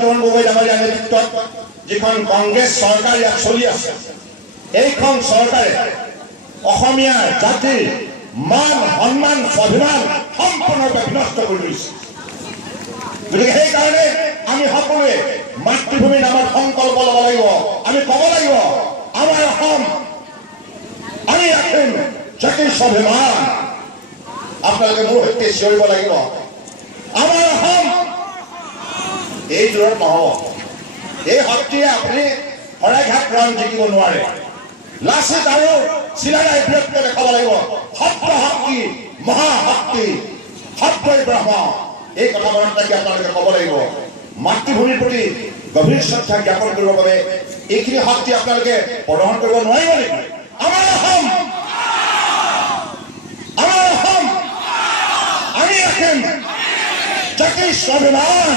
তৰুণ গগৈ ডাঙৰীয়াৰ নেতৃত্বত যিখন কংগ্ৰেছ চৰকাৰ ইয়াত চলি আছে, এইখন চৰকাৰে অসমীয়া জাতিৰ মান সন্মান স্বাভিমান সম্পূৰ্ণৰূপে বিনষ্ট কৰি দিছে। গতিকে সেইকাৰণে আমি সকলোৱে মাতৃভূমিৰ নামত সংকল্প ল'ব লাগিব। আমি ক'ব লাগিব, আমাৰ অসম আমি ৰাখিম জাতিৰ স্বাভিমান। আপোনালোকে মোৰ সৈতে চিঞৰিব লাগিব, আমাৰ অসম। এই দূৰত নহ'ব। এই শক্তিয়ে আপুনি শৰাইঘাট ৰণ জিকিব নোৱাৰে। লাচিত আৰু চিলাৰায় বীৰত্ব দেখাব লাগিব। সপ্ত শক্তি, মহাশক্তি, সত্যই ব্ৰহ্ম, এই কথা মনত ৰাখি আপোনালোকে ক'ব লাগিব। মাতৃভূমিৰ প্ৰতি গভীৰ শ্ৰদ্ধা জ্ঞাপন কৰিবৰ বাবে এইখিনি শক্তি আপোনালোকে প্ৰদৰ্শন কৰিব নোৱাৰিব নেকি? আমাৰ অসম, আমাৰ অসম, আমি ৰাখিম জাতিৰ স্বাভিমান।